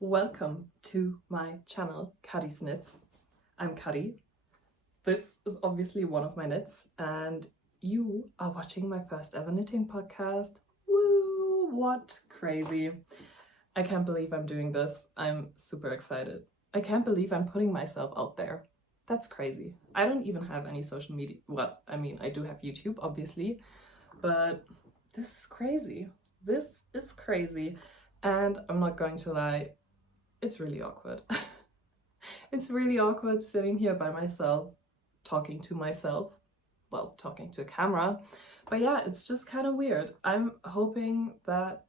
Welcome to my channel, Cuddy's Knits. I'm Cuddy. This is obviously one of my knits, and you are watching my first ever knitting podcast. Woo! What crazy. I can't believe I'm doing this. I'm super excited. I can't believe I'm putting myself out there. That's crazy. I don't even have any social media. Well, I mean, I do have YouTube, obviously, but this is crazy. This is crazy. And I'm not going to lie, it's really awkward. It's really awkward sitting here by myself, talking to myself. Well, talking to a camera. But yeah, it's just kind of weird. I'm hoping that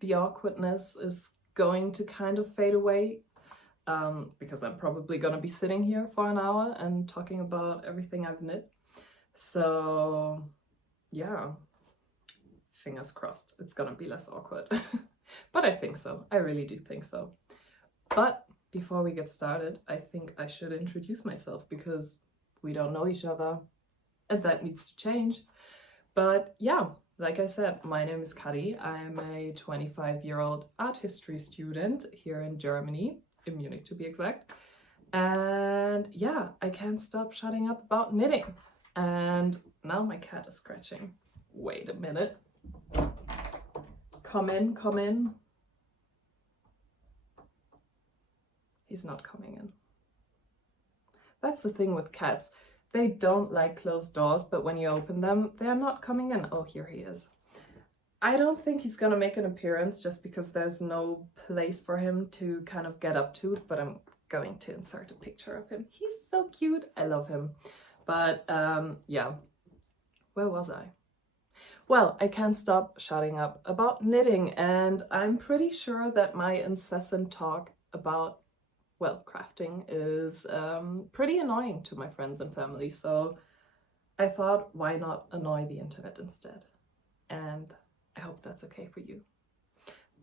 the awkwardness is going to kind of fade away, because I'm probably gonna be sitting here for an hour and talking about everything I've knit. So yeah, fingers crossed it's gonna be less awkward. But I think so. I really do think so. But before we get started, I think I should introduce myself because we don't know each other and that needs to change. But yeah, like I said, my name is Cuddy. I'm a 25-year-old art history student here in Germany, in Munich to be exact. And yeah, I can't stop shutting up about knitting. And now my cat is scratching. Wait a minute. Come in, come in. He's not coming in. That's the thing with cats. They don't like closed doors, but when you open them, they're not coming in. Oh, here he is. I don't think he's gonna make an appearance just because there's no place for him to kind of get up to, but I'm going to insert a picture of him. He's so cute. I love him. But yeah, where was I? Well, I can't stop shutting up about knitting, and I'm pretty sure that my incessant talk about, well, crafting is pretty annoying to my friends and family. So I thought, why not annoy the internet instead? And I hope that's okay for you.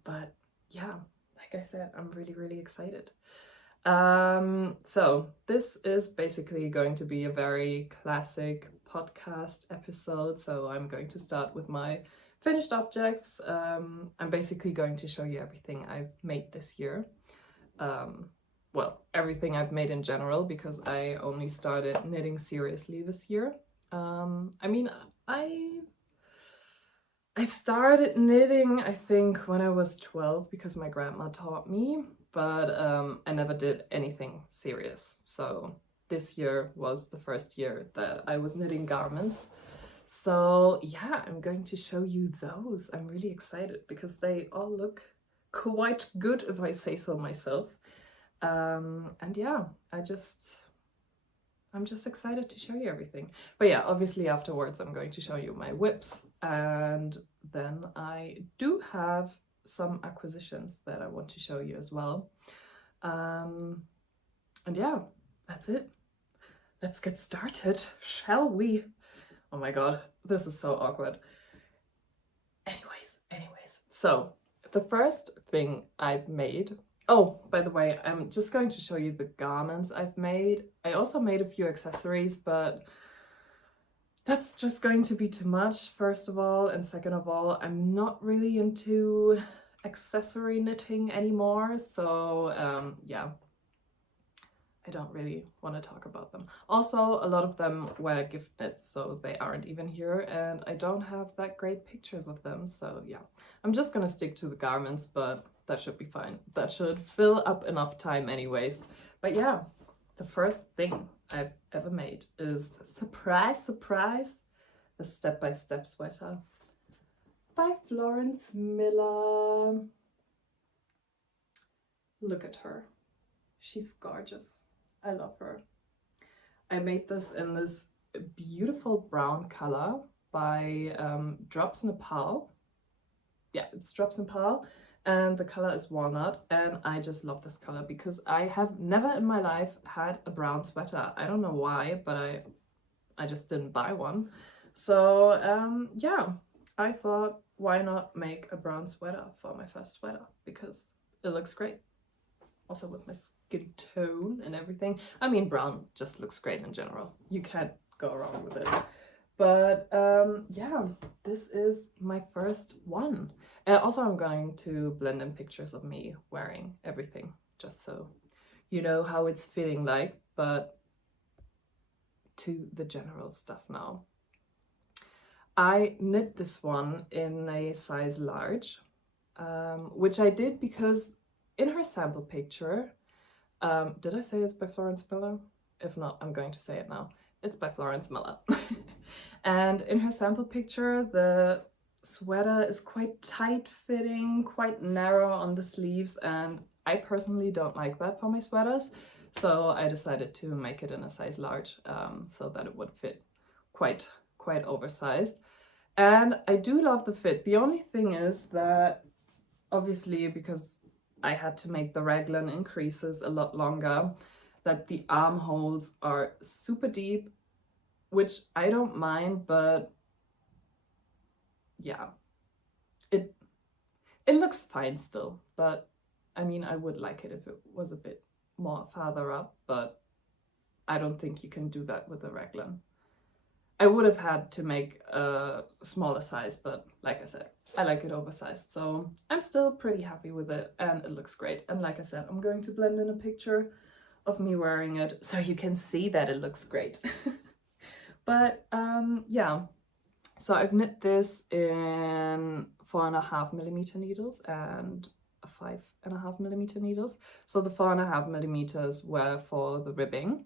But yeah, like I said, I'm really, really excited. So this is basically going to be a very classic podcast episode. So I'm going to start with my finished objects. I'm basically going to show you everything I've made this year. Well, everything I've made in general, because I only started knitting seriously this year. I mean, I started knitting, I think, when I was 12 because my grandma taught me, but I never did anything serious. So this year was the first year that I was knitting garments. So yeah, I'm going to show you those. I'm really excited because they all look quite good, if I say so myself. And yeah, I'm just excited to show you everything. But yeah, obviously afterwards I'm going to show you my whips, and then I do have some acquisitions that I want to show you as well. And yeah, that's it. Let's get started, shall we? Oh my god, this is so awkward. Anyways, so the first thing I've made. Oh, by the way, I'm just going to show you the garments I've made. I also made a few accessories, but that's just going to be too much, first of all. And second of all, I'm not really into accessory knitting anymore. So yeah, I don't really want to talk about them. Also, a lot of them were gift knits, so they aren't even here, and I don't have that great pictures of them. So yeah, I'm just gonna stick to the garments, but that should be fine. That should fill up enough time anyways. But yeah, the first thing I've ever made is, surprise, surprise, a step-by-step sweater by Florence Miller. Look at her. She's gorgeous. I love her. I made this in this beautiful brown color by Drops Nepal. Yeah, it's Drops Nepal, and the color is walnut, and I just love this color because I have never in my life had a brown sweater. I don't know why, but I just didn't buy one. So yeah, I thought, why not make a brown sweater for my first sweater, because it looks great. Also with my skin tone and everything. I mean, brown just looks great in general. You can't go wrong with it. But yeah, this is my first one. Also, I'm going to blend in pictures of me wearing everything, just so you know how it's feeling like, but to the general stuff now. I knit this one in a size large, which I did because in her sample picture, did I say it's by Florence Miller? If not, I'm going to say it now. It's by Florence Miller. And in her sample picture, the sweater is quite tight fitting, quite narrow on the sleeves, and I personally don't like that for my sweaters. So I decided to make it in a size large, so that it would fit quite oversized. And I do love the fit. The only thing is that obviously, because I had to make the raglan increases a lot longer, that the armholes are super deep, which I don't mind, but yeah, it looks fine still. But I mean, I would like it if it was a bit more farther up, but I don't think you can do that with a raglan. I would have had to make a smaller size, but like I said, I like it oversized, so I'm still pretty happy with it, and it looks great. And like I said, I'm going to blend in a picture of me wearing it so you can see that it looks great. But yeah, so I've knit this in 4.5mm needles and 5.5mm needles. So the 4.5mm were for the ribbing.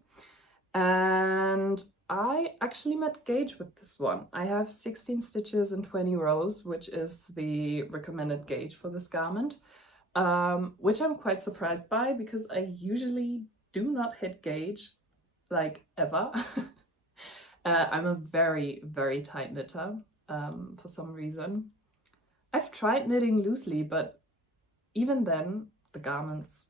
And I actually met gauge with this one. I have 16 stitches and 20 rows, which is the recommended gauge for this garment, which I'm quite surprised by because I usually do not hit gauge, like ever. I'm a very, very tight knitter for some reason. I've tried knitting loosely, but even then, the garments,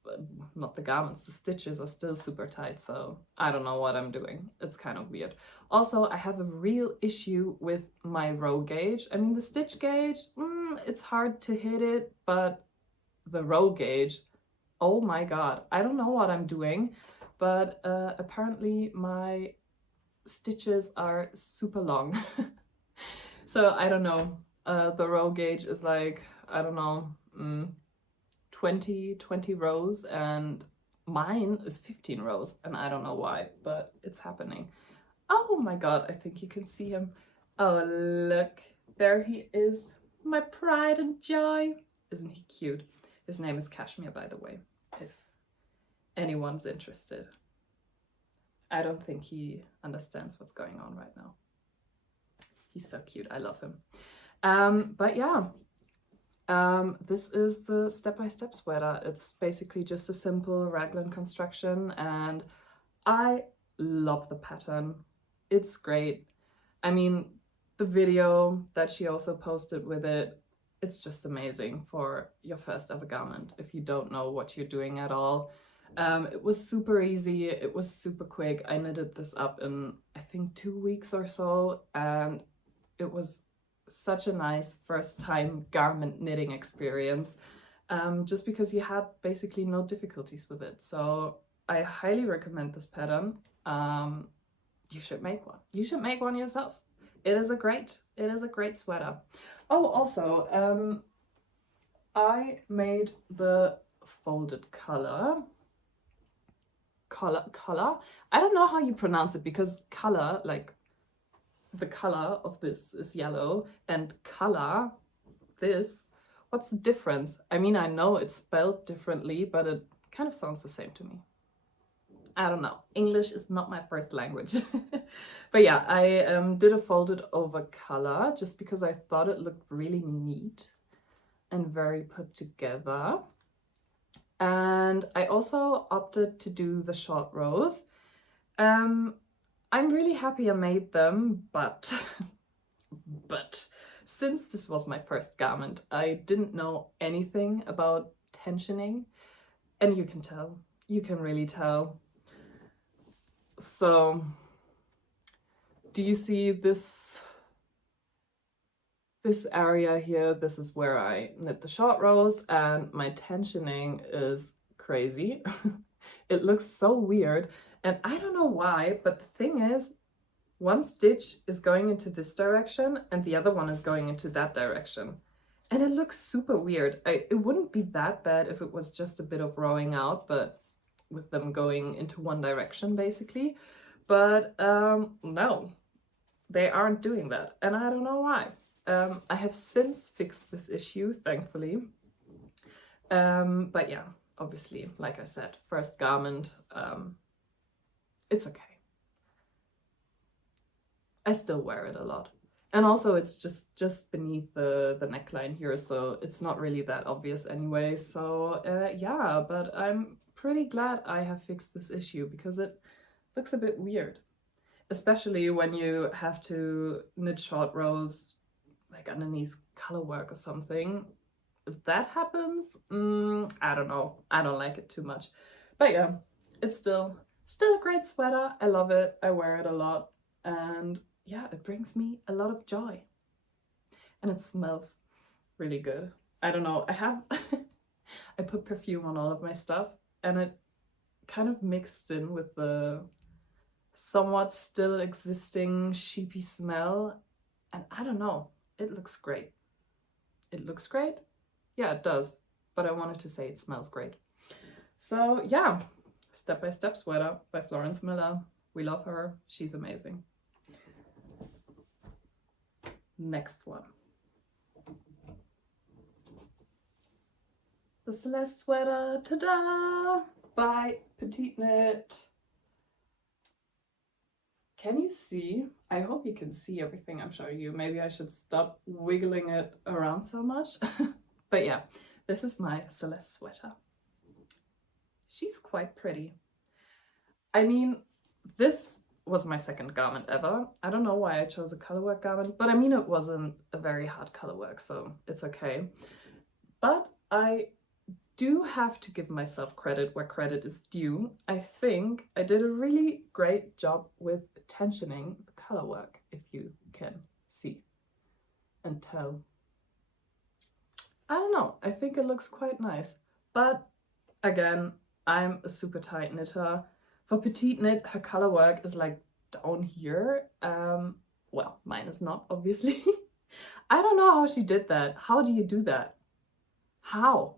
not the garments, the stitches are still super tight, so I don't know what I'm doing. It's kind of weird. Also, I have a real issue with my row gauge. I mean, the stitch gauge, it's hard to hit it, but the row gauge, oh my god, I don't know what I'm doing, but apparently my stitches are super long. So I don't know, the row gauge is like, I don't know, 20 rows, and mine is 15 rows, and I don't know why, but it's happening. Oh my god, I think you can see him. Oh, look, there he is, my pride and joy. Isn't he cute? His name is Kashmir, by the way, if anyone's interested. I don't think he understands what's going on right now. He's so cute, I love him. But yeah, this is the step-by-step sweater. It's basically just a simple raglan construction, and I love the pattern. It's great. I mean, the video that she also posted with it, it's just amazing for your first ever garment if you don't know what you're doing at all. It was super easy, it was super quick. I knitted this up in, I think, 2 weeks or so, and it was such a nice first time garment knitting experience, just because you had basically no difficulties with it. So I highly recommend this pattern. You should make one. You should make one yourself. It is a great sweater. Oh, also, I made the folded collar. I don't know how you pronounce it, because color, like the color of this is yellow, and color, this, what's the difference? I mean, I know it's spelled differently, but it kind of sounds the same to me. I don't know. English is not my first language. But yeah, I did a folded over collar just because I thought it looked really neat and very put together. And I also opted to do the short rows. I'm really happy I made them, but since this was my first garment, I didn't know anything about tensioning, and you can tell, you can really tell. So do you see this area here? This is where I knit the short rows, and my tensioning is crazy. It looks so weird, and I don't know why, but the thing is, one stitch is going into this direction and the other one is going into that direction. And it looks super weird. It wouldn't be that bad if it was just a bit of rowing out, but with them going into one direction basically. But no, they aren't doing that. And I don't know why. I have since fixed this issue, thankfully. But yeah, obviously, like I said, first garment, it's okay. I still wear it a lot. And also it's just beneath the neckline here, so it's not really that obvious anyway. So yeah, but I'm pretty glad I have fixed this issue because it looks a bit weird. Especially when you have to knit short rows like underneath color work or something. If that happens, I don't know. I don't like it too much. But yeah, it's still a great sweater. I love it. I wear it a lot. And yeah, it brings me a lot of joy. And it smells really good. I don't know. I put perfume on all of my stuff and it kind of mixed in with the somewhat still existing sheepy smell. And I don't know. It looks great. It looks great? Yeah, it does. But I wanted to say it smells great. So yeah, Step by Step sweater by Florence Miller. We love her. She's amazing. Next one. The Celeste sweater, ta-da! By PetiteKnit. Can you see? I hope you can see everything I'm showing you. Maybe I should stop wiggling it around so much. But yeah, this is my Celeste sweater. She's quite pretty. I mean, this was my second garment ever. I don't know why I chose a colorwork garment, but I mean, it wasn't a very hard colorwork, so it's okay. But I do have to give myself credit where credit is due. I think I did a really great job with tensioning the color work, if you can see and tell. I don't know, I think it looks quite nice. But again, I'm a super tight knitter. For PetiteKnit, her color work is like down here. Well, mine is not, obviously. I don't know how she did that. How do you do that? How?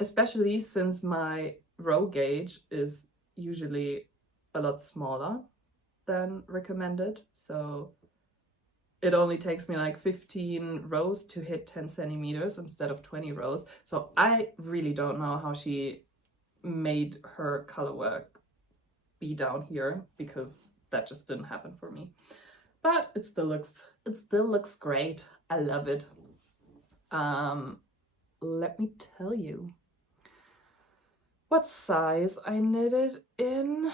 Especially since my row gauge is usually a lot smaller than recommended. So it only takes me like 15 rows to hit 10 centimeters instead of 20 rows. So I really don't know how she made her color work be down here, because that just didn't happen for me. But it still looks great. I love it. Let me tell you what size I knitted in.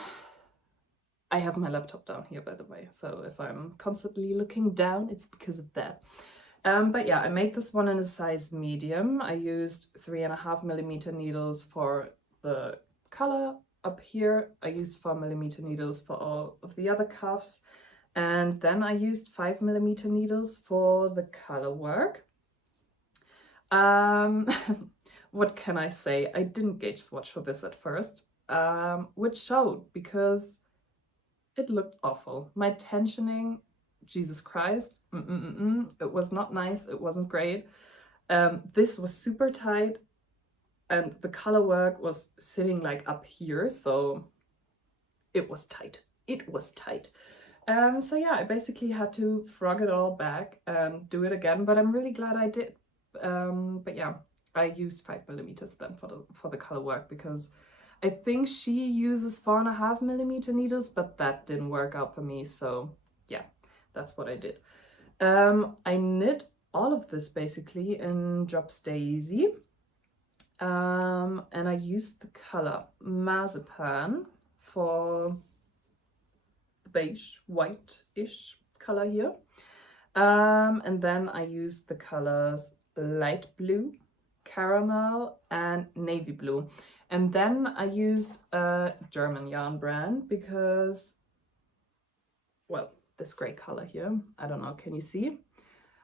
I have my laptop down here, by the way, so if I'm constantly looking down, it's because of that. But yeah, I made this one in a size medium. I used 3.5mm needles for the color up here. I used 4mm needles for all of the other cuffs. And then I used 5mm needles for the color work. What can I say? I didn't gauge swatch for this at first, which showed because it looked awful. My tensioning, Jesus Christ, it was not nice. It wasn't great. This was super tight and the color work was sitting like up here, so it was tight. It was tight. So yeah, I basically had to frog it all back and do it again, but I'm really glad I did. But yeah, I used 5mm then for the color work, because I think she uses 4.5mm needles, but that didn't work out for me. So yeah, that's what I did. I knit all of this basically in Drops Daisy. And I used the color Marzipan for the beige, white-ish color here. And then I used the colors light blue, caramel, and navy blue. And then I used a German yarn brand because, well, this gray color here, I don't know, can you see?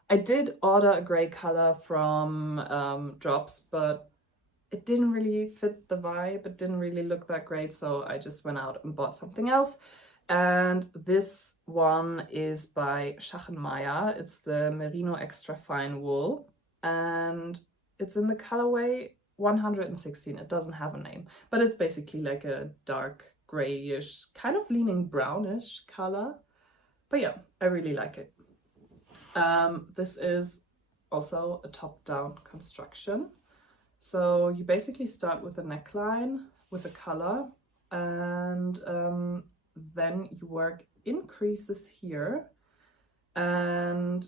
I did order a gray color from Drops, but it didn't really fit the vibe. It didn't really look that great, so I just went out and bought something else. And this one is by Schachenmeier. It's the Merino Extra Fine Wool, and it's in the colorway 116. It doesn't have a name, but it's basically like a dark grayish, kind of leaning brownish color. But yeah, I really like it. This is also a top-down construction. So you basically start with a neckline with a color, and then you work increases here, and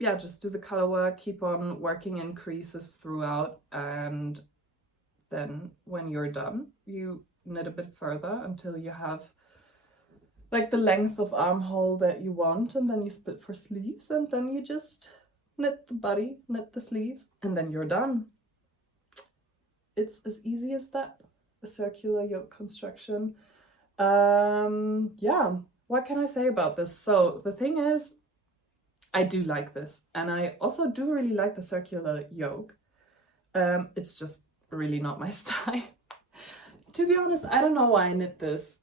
yeah, just do the color work, keep on working increases throughout, and then when you're done, you knit a bit further until you have like the length of armhole that you want, and then you split for sleeves, and then you just knit the body, knit the sleeves, and then you're done. It's as easy as that, a circular yoke construction. Yeah, what can I say about this? So the thing is, I do like this, and I also do really like the circular yoke. It's just really not my style. To be honest, I don't know why I knit this.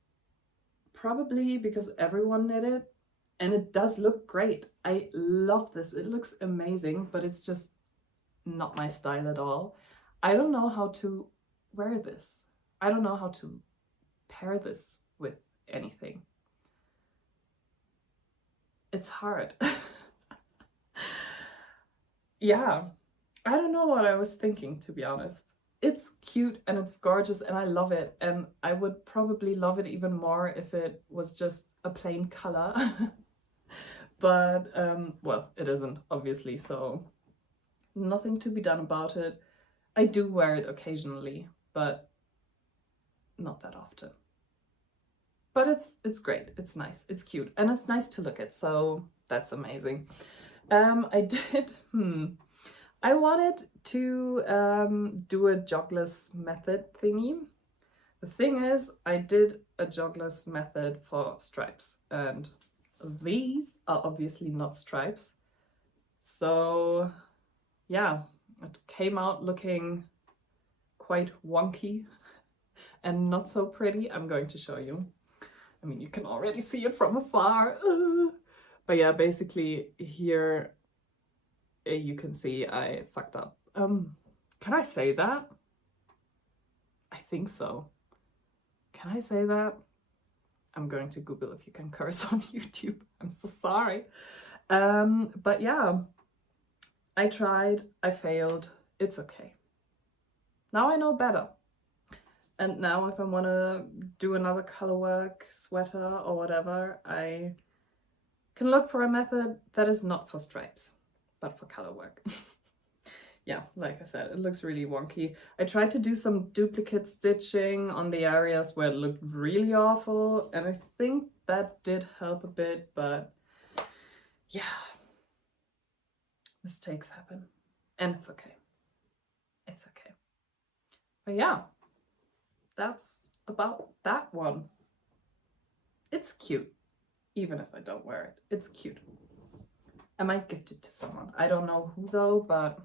Probably because everyone knit it, and it does look great. I love this. It looks amazing, but it's just not my style at all. I don't know how to wear this. I don't know how to pair this with anything. It's hard. Yeah, I don't know what I was thinking, to be honest. It's cute and it's gorgeous and I love it, and I would probably love it even more if it was just a plain color. But well, it isn't, obviously, so nothing to be done about it. I do wear it occasionally, but not that often. But it's great, it's nice, it's cute, and it's nice to look at, so that's amazing. I wanted to do a jogless method thingy. The thing is, I did a jogless method for stripes, and these are obviously not stripes. So yeah, it came out looking quite wonky and not so pretty. I'm going to show you. I mean, you can already see it from afar. But yeah, basically here you can see I fucked up. Can I say that? I think so. Can I say that? I'm going to Google if you can curse on YouTube. I'm so sorry. But yeah, I tried, I failed, it's okay. Now I know better. And now if I want to do another color work, sweater or whatever, I can look for a method that is not for stripes, but for color work. Yeah, like I said, it looks really wonky. I tried to do some duplicate stitching on the areas where it looked really awful, and I think that did help a bit, but yeah, mistakes happen, and it's okay. It's okay. But yeah, that's about that one. It's cute, even if I don't wear it. It's cute. I might gift it to someone. I don't know who though, but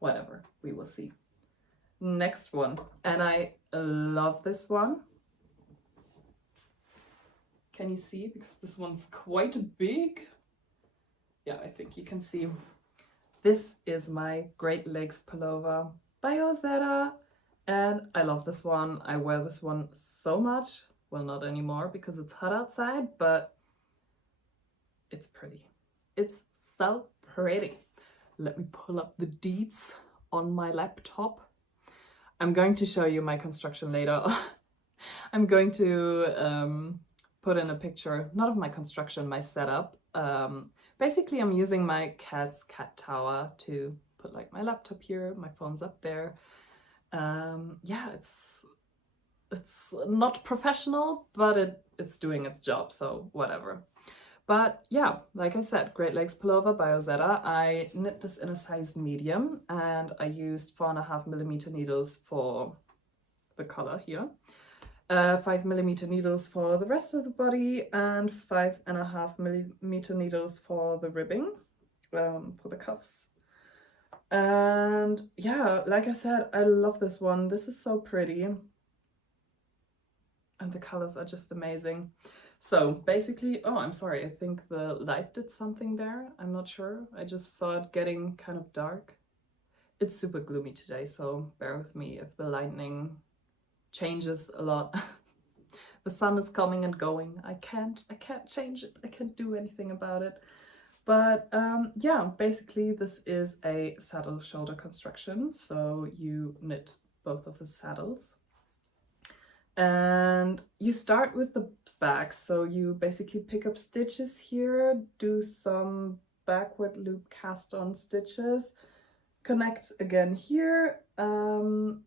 whatever, we will see. Next one, and I love this one. Can you see? Because this one's quite big. Yeah, I think you can see. This is my Great Lakes pullover by Ozetta, and I love this one. I wear this one so much. Well, not anymore because it's hot outside, but it's pretty. It's so pretty. Let me pull up the deets on my laptop. I'm going to show you my construction later. I'm going to put in a picture, not of my construction, my setup. Basically, I'm using my cat's cat tower to put like my laptop here, my phone's up there. Yeah, it's not professional, but it's doing its job, so whatever. But yeah, like I said, Great Lakes pullover by Ozetta. I knit this in a size medium, and I used 4.5mm needles for the color here. 5mm needles for the rest of the body, and 5.5mm needles for the ribbing, for the cuffs. And yeah, like I said, I love this one. This is so pretty. and the colors are just amazing. So basically, oh, I'm sorry, I think the light did something there. I'm not sure. I just saw it getting kind of dark. It's super gloomy today, so bear with me if the lightning changes a lot. The sun is coming and going. I can't change it. I can't do anything about it. But yeah, basically this is a saddle shoulder construction. So you knit both of the saddles. And you start with the back. So you basically pick up stitches here, do some backward loop cast on stitches, connect again here. Then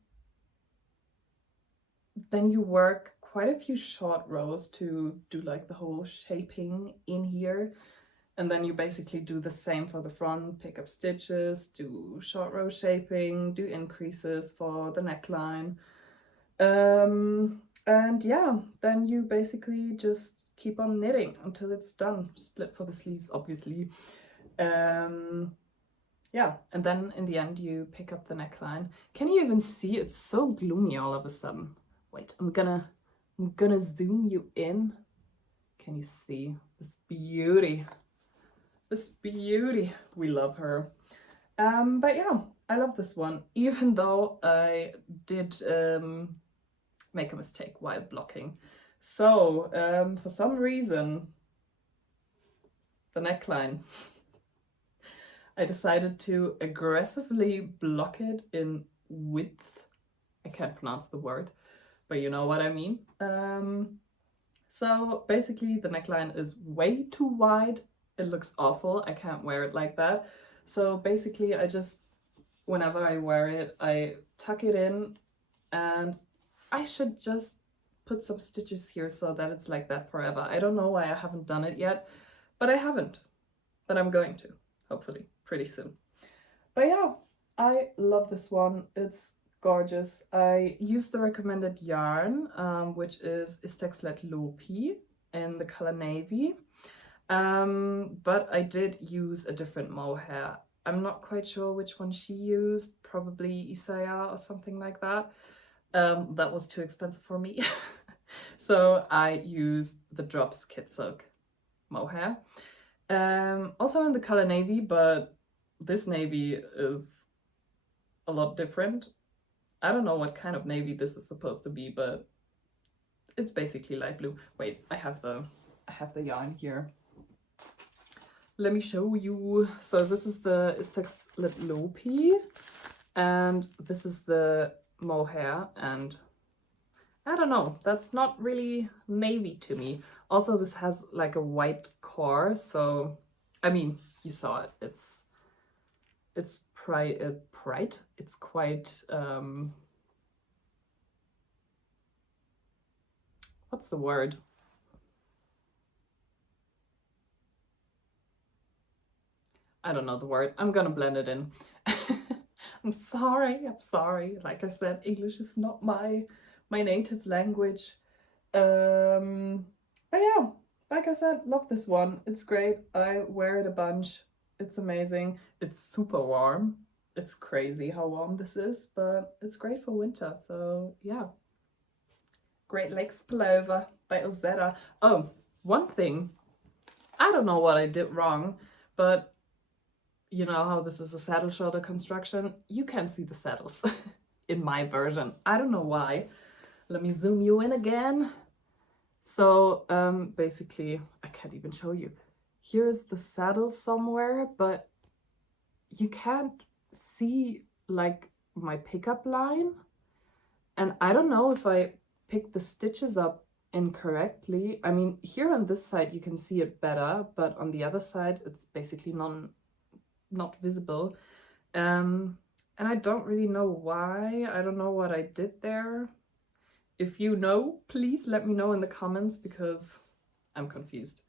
you work quite a few short rows to do like the whole shaping in here. And then you basically do the same for the front, pick up stitches, do short row shaping, do increases for the neckline. And yeah, then you basically just keep on knitting until it's done. Split for the sleeves, obviously. Yeah, and then in the end you pick up the neckline. Can you even see? It's so gloomy all of a sudden. Wait, I'm gonna zoom you in. Can you see this beauty? This beauty. We love her. But yeah, I love this one, even though I did make a mistake while blocking. So for some reason, the neckline, I decided to aggressively block it in width. I can't pronounce the word, but you know what I mean. So basically the neckline is way too wide. It looks awful. I can't wear it like that. So basically I just, whenever I wear it, I tuck it in, and I should just put some stitches here so that it's like that forever. I don't know why I haven't done it yet, but I haven't. But I'm going to, hopefully, pretty soon. But yeah, I love this one. It's gorgeous. I used the recommended yarn, which is Celeste in the color navy. But I did use a different mohair. I'm not quite sure which one she used, probably Isaiah or something like that. That was too expensive for me. So I used the Drops Kit Silk mohair. Also in the color navy, but this navy is a lot different. I don't know what kind of navy this is supposed to be, but it's basically light blue. Wait, I have the yarn here. Let me show you. So this is the Celeste, and this is the mohair, and I don't know, that's not really navy to me. Also, this has like a white core, so I mean, you saw it. It's bright. It's quite what's the word? I don't know the word. I'm gonna blend it in. I'm sorry. Like I said, English is not my native language. But yeah, like I said, love this one. It's great. I wear it a bunch. It's amazing. It's super warm. It's crazy how warm this is, but it's great for winter. So yeah. Great Lakes Pullover by Ozetta. Oh, one thing. I don't know what I did wrong, but you know how this is a saddle shoulder construction? You can see the saddles in my version. I don't know why. Let me zoom you in again. So basically, I can't even show you. Here's the saddle somewhere, but you can't see like my pickup line. And I don't know if I picked the stitches up incorrectly. I mean, here on this side you can see it better, but on the other side it's basically not visible. And I don't really know why. I don't know what I did there. If you know, please let me know in the comments, because I'm confused.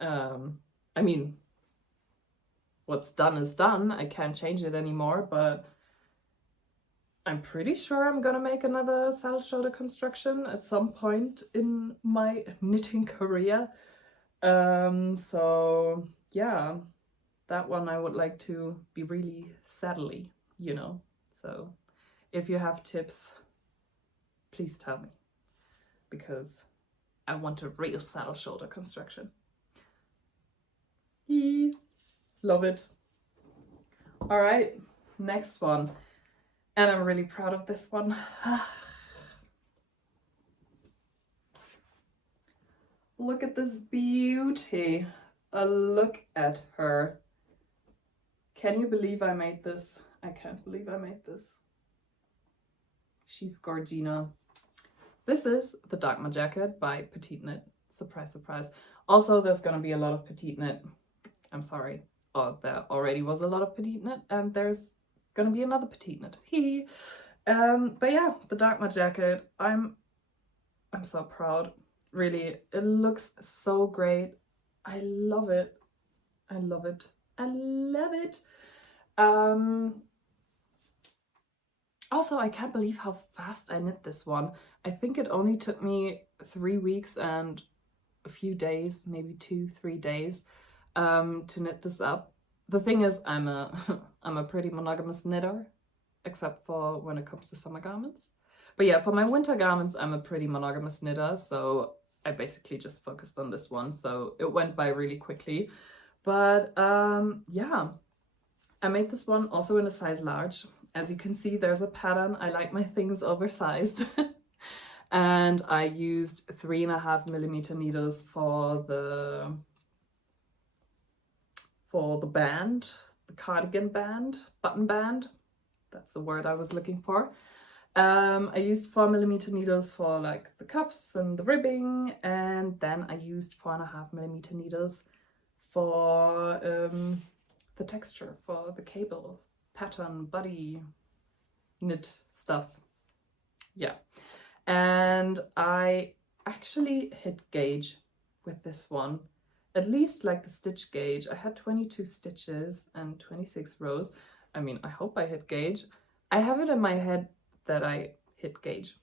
I mean, what's done is done. I can't change it anymore, but I'm pretty sure I'm gonna make another saddle shoulder construction at some point in my knitting career. So yeah, that one I would like to be really saddly, you know. So if you have tips, please tell me, because I want a real saddle shoulder construction. Love it. All right, next one. And I'm really proud of this one. Look at this beauty. Look at her. Can you believe I made this? I can't believe I made this. She's Gorgina. This is the Dagmar jacket by PetiteKnit. Surprise, surprise. Also, there's gonna be a lot of PetiteKnit. I'm sorry. Oh, there already was a lot of PetiteKnit, and there's gonna be another PetiteKnit. Hee. But yeah, the Dagmar jacket. I'm so proud. Really, it looks so great. I love it. I love it. I love it. Also, I can't believe how fast I knit this one. I think it only took me 3 weeks and a few days, maybe 2-3 days, to knit this up. The thing is, I'm a pretty monogamous knitter, except for when it comes to summer garments. But yeah, for my winter garments, I'm a pretty monogamous knitter, so I basically just focused on this one, so it went by really quickly. But yeah, I made this one also in a size large. As you can see, there's a pattern. I like my things oversized. And I used 3.5mm needles for the band, the cardigan band, button band. That's the word I was looking for. I used 4mm needles for like the cuffs and the ribbing, and then I used 4.5mm needles for the texture, for the cable, pattern, body, knit stuff. Yeah. And I actually hit gauge with this one, at least like the stitch gauge. I had 22 stitches and 26 rows. I mean, I hope I hit gauge. I have it in my head that I hit gauge.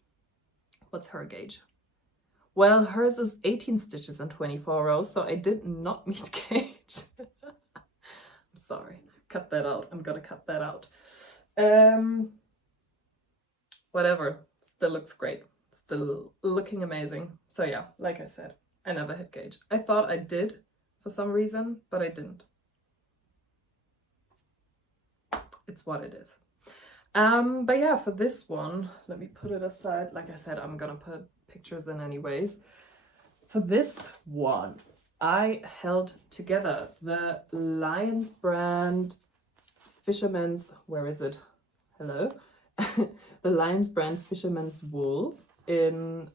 What's her gauge? Well, hers is 18 stitches and 24 rows, so I did not meet gauge. I'm sorry. Cut that out. I'm gonna cut that out. Whatever. Still looks great. Still looking amazing. So yeah, like I said, I never hit gauge. I thought I did for some reason, but I didn't. It's what it is. But yeah, for this one, let me put it aside. Like I said, I'm gonna put pictures in anyways. For this one, I held together the Lions brand Fisherman's, where is it? Hello? The Lions brand Fisherman's wool in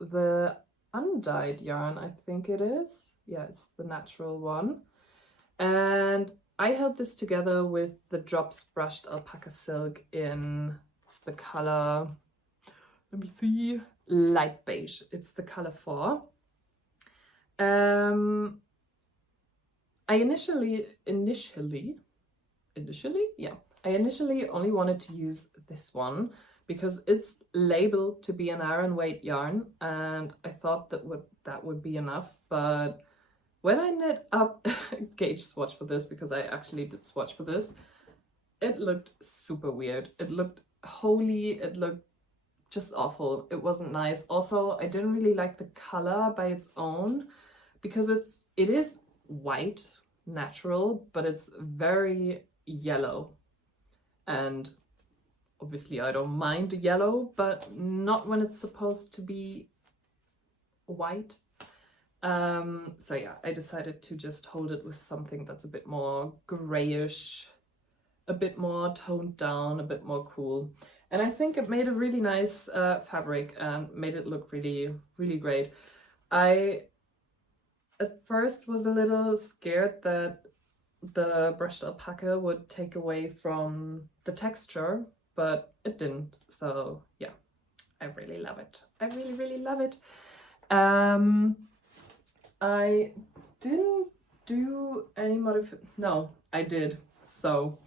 the undyed yarn, I think it is. Yeah, it's the natural one. And I held this together with the Drops brushed alpaca silk in the color, let me see, light beige. It's the color 4. I initially only wanted to use this one because it's labeled to be an iron weight yarn, and I thought that would be enough. But when I knit up gauge swatch for this, because I actually did swatch for this, it looked super weird. It looked holy. It looked just awful. It wasn't nice. Also, I didn't really like the color by its own, because it is white, natural, but it's very yellow. And obviously I don't mind yellow, but not when it's supposed to be white. So yeah, I decided to just hold it with something that's a bit more grayish, a bit more toned down, a bit more cool. And I think it made a really nice fabric and made it look really, really great. I at first was a little scared that the brushed alpaca would take away from the texture, but it didn't. So yeah, I really love it. I really, really love it. I didn't do any no, I did. So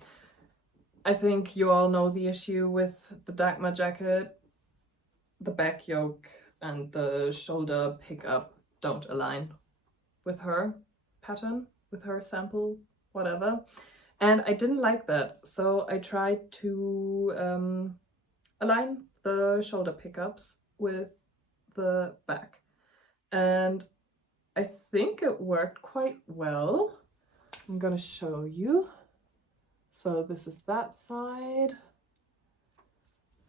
I think you all know the issue with the Dagmar jacket. The back yoke and the shoulder pickup don't align with her pattern, with her sample, whatever. And I didn't like that. So I tried to align the shoulder pickups with the back. And I think it worked quite well. I'm gonna show you. So this is that side,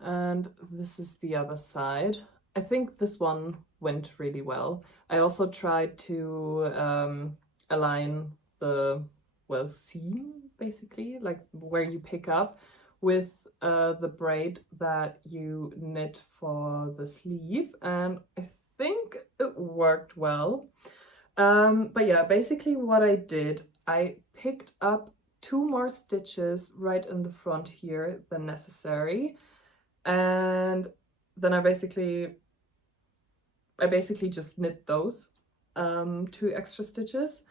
and this is the other side. I think this one went really well. I also tried to align the, well, seam, basically, like where you pick up, with the braid that you knit for the sleeve, and I think it worked well. But yeah, basically what I did, I picked up 2 more stitches right in the front here than necessary, and then I basically just knit those 2 extra stitches,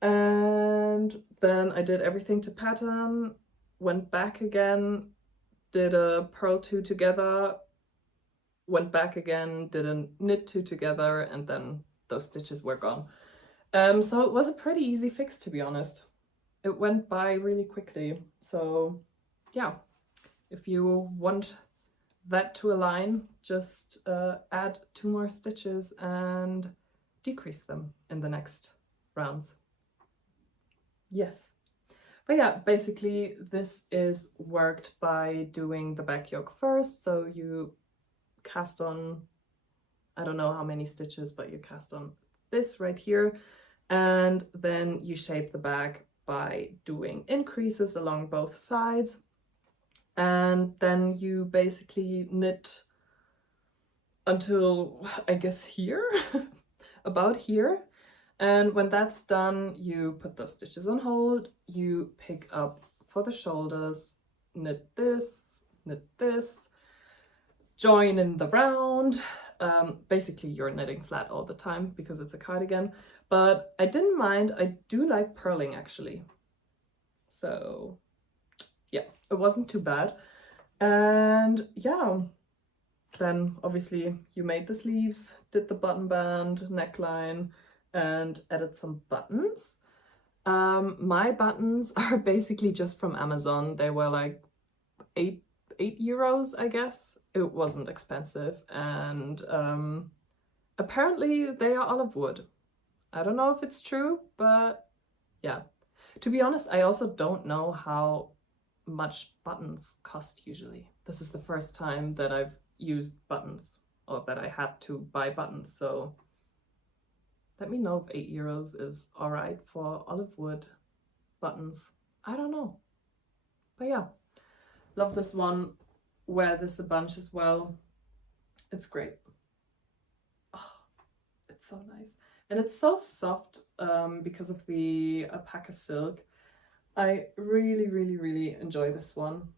and then I did everything to pattern, went back again, did a purl 2 together, went back again, did a knit 2 together, and then those stitches were gone. So it was a pretty easy fix, to be honest. It went by really quickly. So yeah, if you want that to align, just add 2 more stitches and decrease them in the next rounds. Yes. But yeah, basically this is worked by doing the back yoke first. So you cast on, I don't know how many stitches, but you cast on this right here, and then you shape the back by doing increases along both sides, and then you basically knit until, I guess, here, about here. And when that's done, you put those stitches on hold, you pick up for the shoulders, knit this, join in the round. Basically you're knitting flat all the time because it's a cardigan, but I didn't mind. I do like purling, actually. So yeah, it wasn't too bad. And yeah, then obviously you made the sleeves, did the button band, neckline, and added some buttons. My buttons are basically just from Amazon. They were like 8 euros, I guess. It wasn't expensive, and apparently they are olive wood. I don't know if it's true, but yeah. To be honest, I also don't know how much buttons cost usually. This is the first time that I've used buttons, or that I had to buy buttons, so let me know if 8 euros is all right for olive wood buttons. I don't know. But yeah, love this one. Wear this a bunch as well. It's great. Oh, it's so nice. And it's so soft because of the alpaca silk. I really, really, really enjoy this one.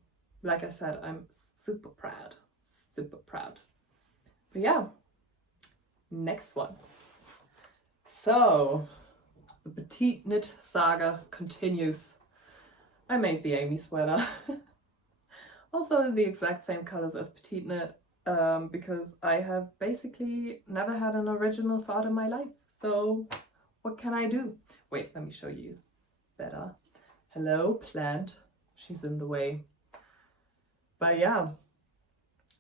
Like I said, I'm super proud. Super proud. But yeah, next one. So, the PetiteKnit saga continues. I made the Amy sweater. Also in the exact same colors as PetiteKnit, because I have basically never had an original thought in my life. So what can I do? Wait, let me show you better. Hello, plant. She's in the way. But yeah,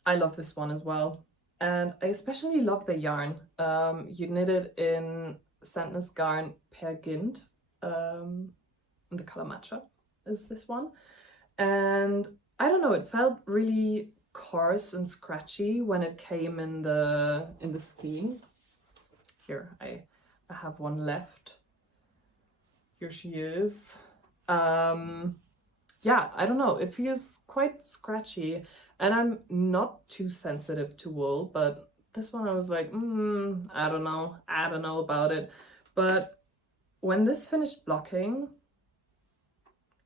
I love this one as well. And I especially love the yarn. You knitted in Sandnes Garn PetiteKnit, and the color matcha is this one. And I don't know, it felt really coarse and scratchy when it came in the skein. Here, I have one left. Here she is. Yeah, I don't know, it feels quite scratchy, and I'm not too sensitive to wool, but this one I was like, I don't know about it. But when this finished blocking,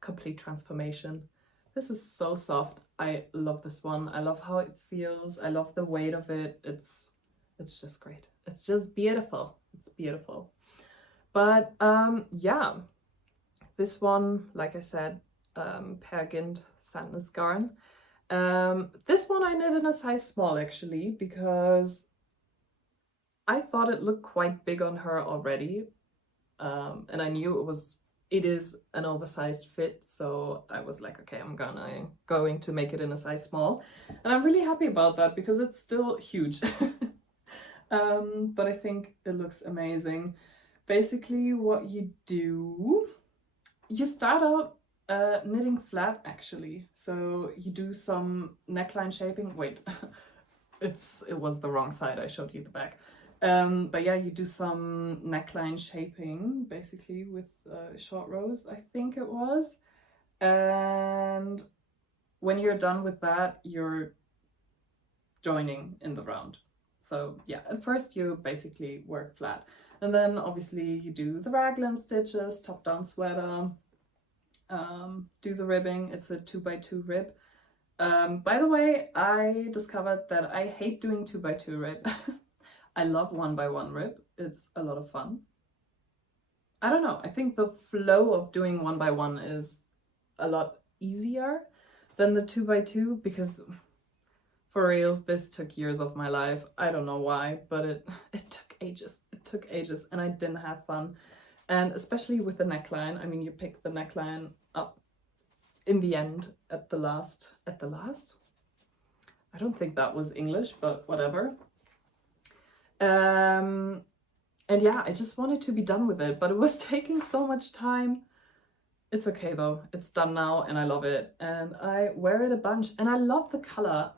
complete transformation. This is so soft. I love this one. I love how it feels. I love the weight of it. It's just great. It's just beautiful. It's beautiful. But yeah, this one, like I said, PetiteKnit Sandnes Garn. This one I knit in a size small, actually, because I thought it looked quite big on her already, and I knew it is an oversized fit, so I was like, okay, I'm going to make it in a size small, and I'm really happy about that because it's still huge. But I think it looks amazing. Basically what you do, you start out knitting flat actually. So you do some neckline shaping. Wait, it was the wrong side. I showed you the back. But yeah, you do some neckline shaping basically with short rows, I think it was. And when you're done with that, you're joining in the round. So yeah, at first you basically work flat. And then obviously you do the raglan stitches, top down sweater, do the ribbing. It's a 2x2 rib. By the way, I discovered that I hate doing 2x2 rib. I love 1x1 rib. It's a lot of fun. I don't know. I think the flow of doing 1x1 is a lot easier than the 2x2 because for real, this took years of my life. I don't know why, but it took ages. It took ages and I didn't have fun. And especially with the neckline, I mean, you pick the neckline up in the end at the last? I don't think that was English, but whatever. And yeah, I just wanted to be done with it, but it was taking so much time. It's okay though, it's done now and I love it. And I wear it a bunch and I love the color.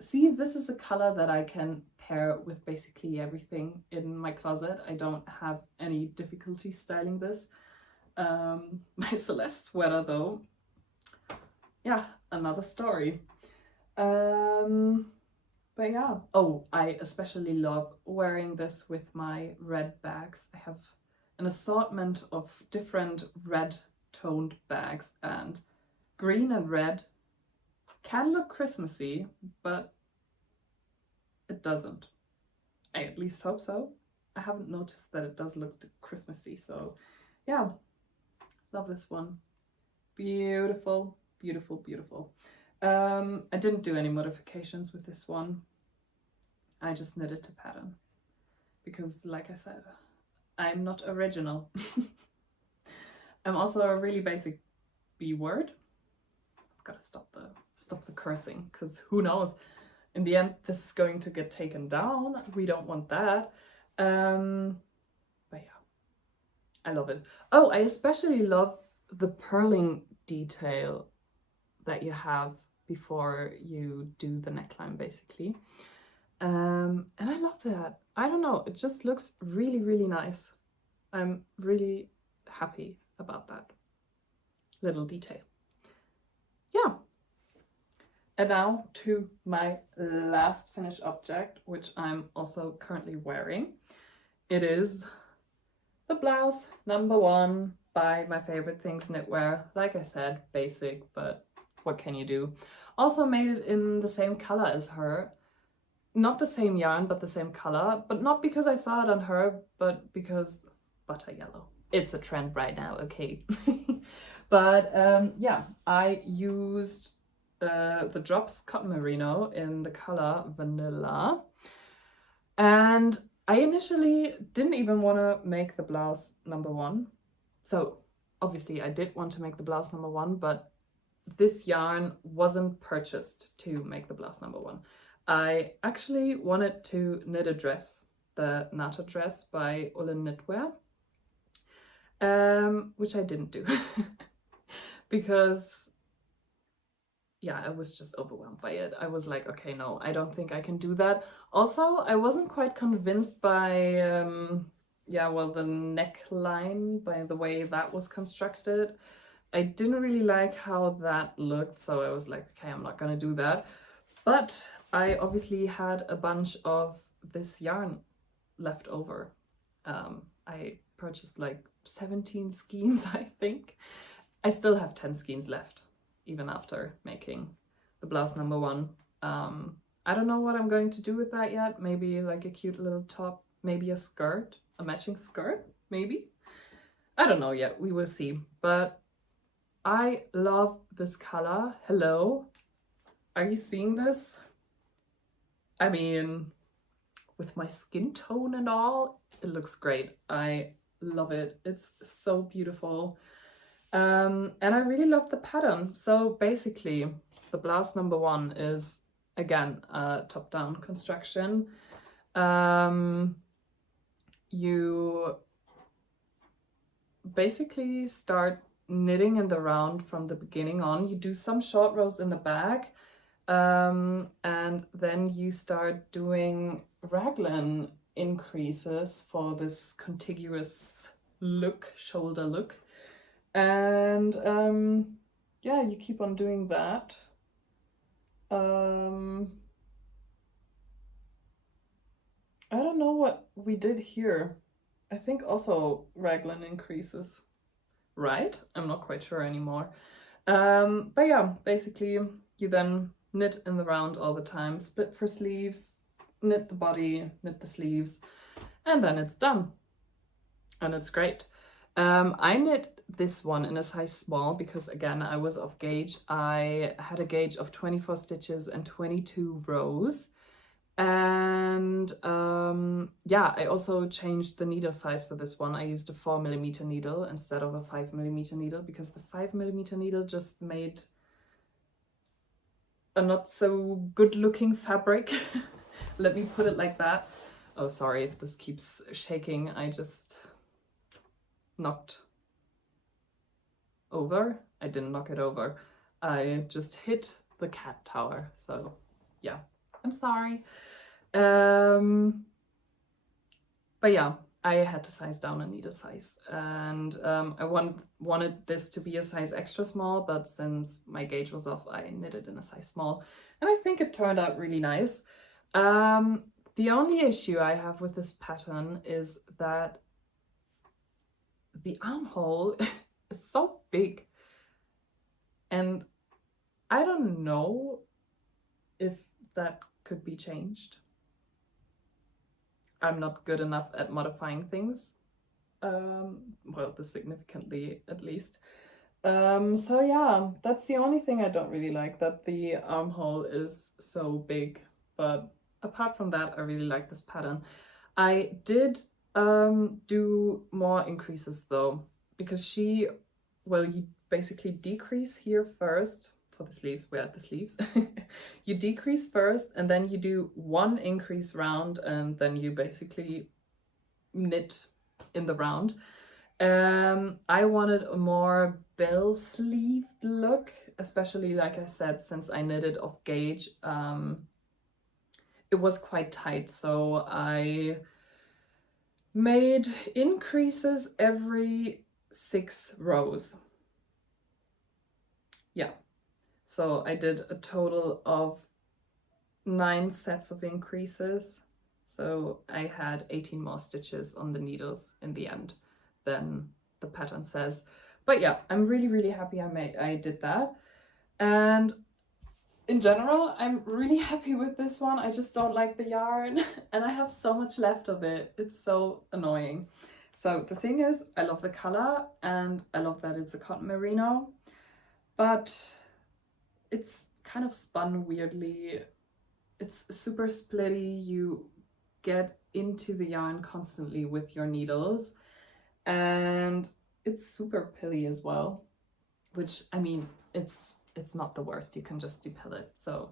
See, this is a color that I can pair with basically everything in my closet. I don't have any difficulty styling this. My Celeste sweater though, yeah, another story. But yeah, oh, I especially love wearing this with my red bags. I have an assortment of different red toned bags, and green and red can look Christmassy, but it doesn't. I at least hope so. I haven't noticed that it does look Christmassy, so yeah, love this one. Beautiful, beautiful, beautiful. I didn't do any modifications with this one. I just knitted to pattern because, like I said, I'm not original. I'm also a really basic B word. I've got to stop the cursing because who knows? In the end, this is going to get taken down. We don't want that. But yeah, I love it. Oh, I especially love the purling detail that you have before you do the neckline, basically. And I love that. I don't know, it just looks really, really nice. I'm really happy about that little detail. Yeah. And now to my last finished object, which I'm also currently wearing. It is the blouse #1 by My Favorite Things Knitwear. Like I said, basic, but what can you do? Also made it in the same color as her. Not the same yarn, but the same color. But not because I saw it on her, but because butter yellow. It's a trend right now, okay. But yeah, I used the Drops Cotton Merino in the color Vanilla. And I initially didn't even want to make the blouse #1. So obviously I did want to make the blouse #1, but this yarn wasn't purchased to make the blouse #1. I actually wanted to knit a dress, the Nata dress by Ullin Knitwear, which I didn't do because yeah, I was just overwhelmed by it. I was like, okay, no, I don't think I can do that. Also, I wasn't quite convinced by, yeah, well, the neckline, by the way that was constructed. I didn't really like how that looked, so I was like, okay, I'm not gonna do that. But I obviously had a bunch of this yarn left over. I purchased like 17 skeins, I think. I still have 10 skeins left, even after making the blouse #1. I don't know what I'm going to do with that yet. Maybe like a cute little top, maybe a skirt, a matching skirt, maybe. I don't know yet, we will see. But I love this color. Hello, are you seeing this? I mean, with my skin tone and all, it looks great. I love it. It's so beautiful. And I really love the pattern. So basically, the blouse #1 is, again, a top-down construction. You basically start knitting in the round from the beginning on. You do some short rows in the back, and then you start doing raglan increases for this contiguous look, shoulder look. And yeah, you keep on doing that. I don't know what we did here. I think also raglan increases, right? I'm not quite sure anymore. But yeah, basically you then knit in the round all the time, split for sleeves, knit the body, knit the sleeves, and then it's done. And it's great. I knit this one in a size small because again, I was off gauge. I had a gauge of 24 stitches and 22 rows. And yeah, I also changed the needle size for this one. I used a 4mm needle instead of a 5mm needle because the 5mm needle just made a not so good looking fabric. Let me put it like that. Oh, sorry if this keeps shaking. I just knocked over. I didn't knock it over. I just hit the cat tower. So yeah, I'm sorry. But yeah, I had to size down a needle size, and I wanted this to be a size extra small, but since my gauge was off, I knitted in a size small, and I think it turned out really nice. The only issue I have with this pattern is that the armhole is so big, and I don't know if that could be changed. I'm not good enough at modifying things. Well, this significantly at least. So yeah, that's the only thing I don't really like, that the armhole is so big. But apart from that, I really like this pattern. I did do more increases though, because well, you basically decrease here first for the sleeves. We're at the sleeves. You decrease first and then you do one increase round and then you basically knit in the round. I wanted a more bell sleeve look, especially like I said, since I knitted off gauge. It was quite tight, so I made increases every 6 rows. Yeah, so I did a total of 9 sets of increases. So I had 18 more stitches on the needles in the end than the pattern says. But yeah, I'm really, really happy I did that. And in general, I'm really happy with this one. I just don't like the yarn and I have so much left of it. It's so annoying. So the thing is, I love the color and I love that it's a cotton merino, but it's kind of spun weirdly. It's super splitty. You get into the yarn constantly with your needles and it's super pilly as well, which, I mean, it's not the worst. You can just depill it, so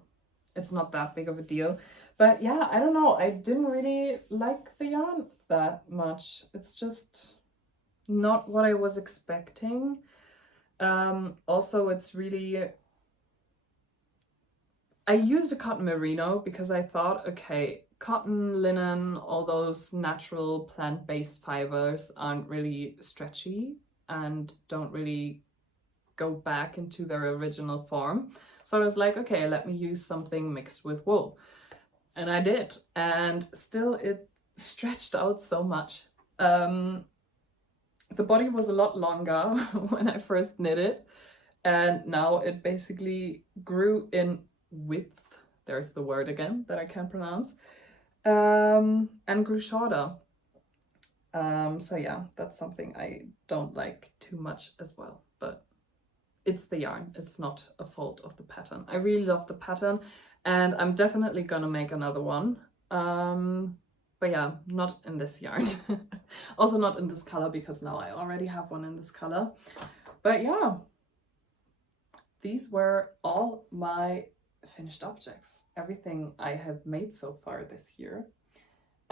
it's not that big of a deal. But yeah, I don't know, I didn't really like the yarn that much. It's just not what I was expecting. Also, it's really, I used a cotton merino because I thought, okay, cotton, linen, all those natural plant-based fibers aren't really stretchy and don't really go back into their original form. So I was like, okay, let me use something mixed with wool. And I did, and still it stretched out so much. The body was a lot longer when I first knit it, and now it basically grew in width, there's the word again that I can't pronounce, and grew shorter. So yeah, that's something I don't like too much as well, but it's the yarn. It's not a fault of the pattern. I really love the pattern and I'm definitely gonna make another one. But yeah, not in this yarn. Also not in this color because now I already have one in this color. But yeah, these were all my finished objects. Everything I have made so far this year.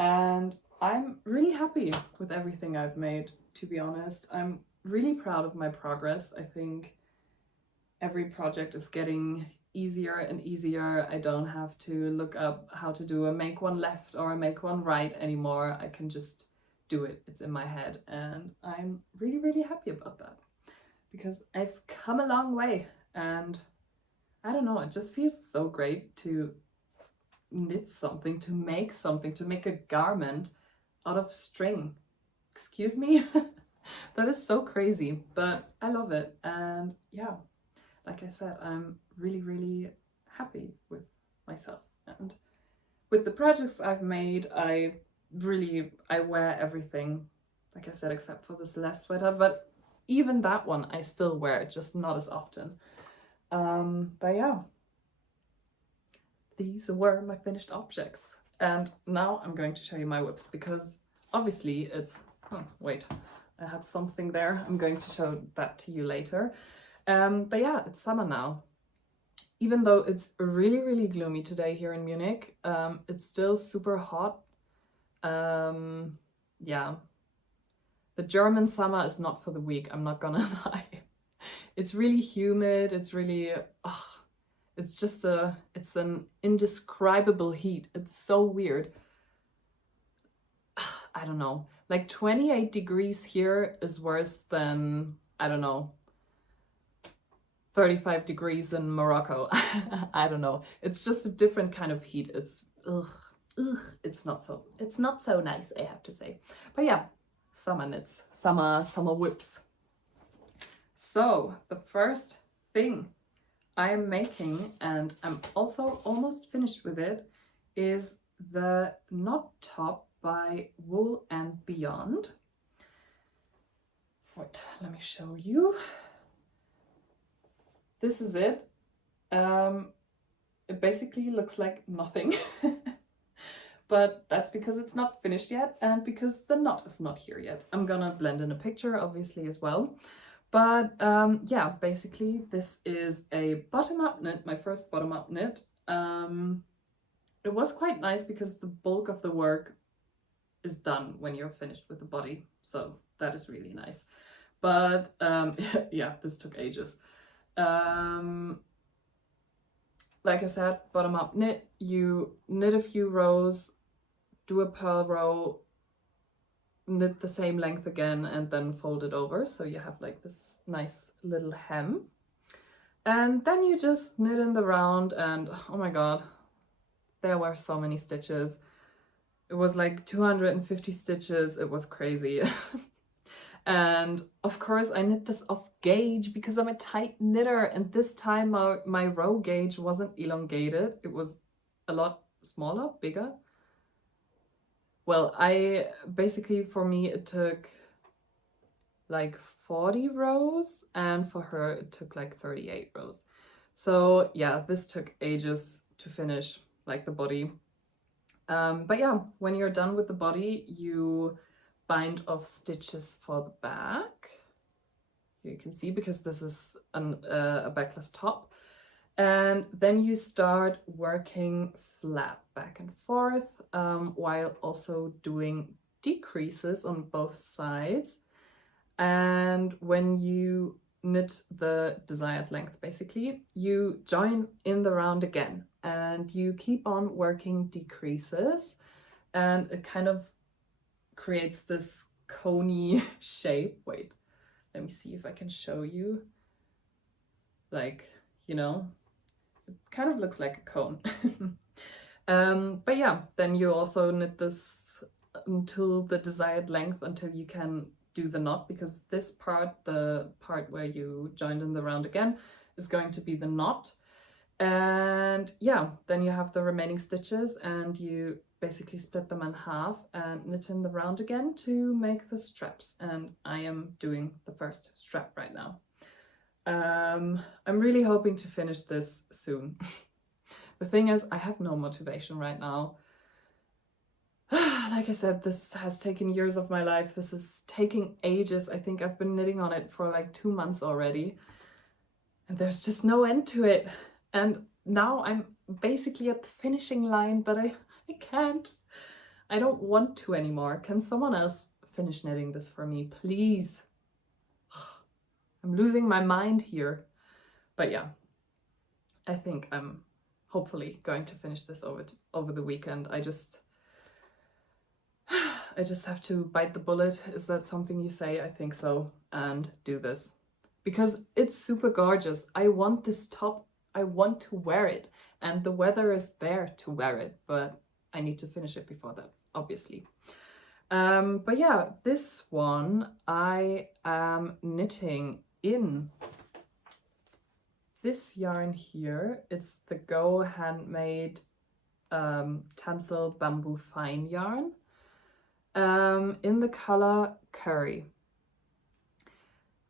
And I'm really happy with everything I've made, to be honest. I'm really proud of my progress. I think every project is getting easier and easier. I don't have to look up how to do a make one left or a make one right anymore. I can just do it. It's in my head, and I'm really, really happy about that because I've come a long way, and I don't know, it just feels so great to knit something, to make a garment out of string. Excuse me? That is so crazy, but I love it. And yeah, like I said, I'm really, really happy with myself and with the projects I've made. I wear everything, like I said, except for the Celeste sweater, but even that one I still wear, just not as often. But yeah, these were my finished objects. And now I'm going to show you my whips because obviously it's, oh, wait, I had something there. I'm going to show that to you later. But yeah, it's summer now. Even though it's really, really gloomy today here in Munich, it's still super hot. Yeah, the German summer is not for the weak, I'm not gonna lie. It's really humid, it's really, it's an indescribable heat. It's so weird. I don't know, like 28 degrees here is worse than, I don't know, 35 degrees in Morocco. I don't know. It's just a different kind of heat. It's it's not so nice, I have to say. But yeah, summer knits, summer whips. So the first thing I am making, and I'm also almost finished with it, is the knot top by Wool and Beyond. Wait, let me show you. This is it. It basically looks like nothing, but that's because it's not finished yet and because the knot is not here yet. I'm gonna blend in a picture obviously as well. But yeah, basically this is a bottom-up knit, my first bottom-up knit. It was quite nice because the bulk of the work is done when you're finished with the body, so that is really nice. But yeah, this took ages. Like I said, bottom-up knit, you knit a few rows, do a purl row, knit the same length again, and then fold it over, so you have like this nice little hem. And then you just knit in the round, and oh my god, there were so many stitches. It was like 250 stitches. It was crazy. And of course I knit this off gauge because I'm a tight knitter, and this time my row gauge wasn't elongated. It was a lot smaller, bigger. Well, basically for me it took like 40 rows, and for her it took like 38 rows. So yeah, this took ages to finish, like the body. But yeah, when you're done with the body, you bind off stitches for the back. You can see because this is a backless top. And then you start working flat back and forth while also doing decreases on both sides. And when you knit the desired length, basically, you join in the round again and you keep on working decreases, and it kind of creates this coney shape. Wait, let me see if I can show you. Like, you know, it kind of looks like a cone. But yeah, then you also knit this until the desired length, until you can do the knot, because this part, the part where you joined in the round again, is going to be the knot. And yeah, then you have the remaining stitches and you basically split them in half and knit in the round again to make the straps. And I am doing the first strap right now. I'm really hoping to finish this soon. The thing is, I have no motivation right now. Like I said, this has taken years of my life. This is taking ages. I think I've been knitting on it for like 2 months already. And there's just no end to it. And now I'm basically at the finishing line, but I can't. I don't want to anymore. Can someone else finish knitting this for me, please? I'm losing my mind here. But yeah, I think I'm hopefully going to finish this over the weekend. I just have to bite the bullet. Is that something you say? I think so. And do this. Because it's super gorgeous. I want this top. I want to wear it. And the weather is there to wear it. But I need to finish it before that, obviously. But yeah, this one I am knitting in this yarn here. It's the Go Handmade Tencel Bamboo Fine yarn in the color Curry.